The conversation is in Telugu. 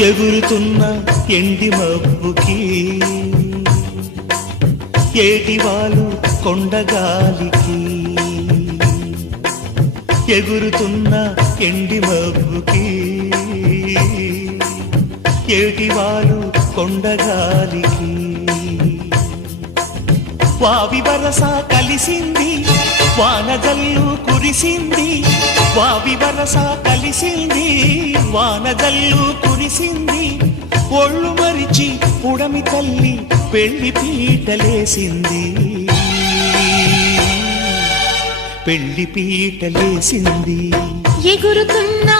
ఎగురుతున్న ఎండి మబ్బుకి ఏటివాలు కొండగాలికి ఎగురుతున్న ఎండి మబ్బుకి ఏటివాలు కొండగాలికి వావి వరస కలిసింది వానజల్లు కురిసింది వావి వరస కలిసింది వానజల్లు కురిసింది ఒళ్ళు మరిచి పుడమి తల్లి పెళ్లి పీటలేసింది పెళ్లి పీటలేసింది ఎగురుతున్నా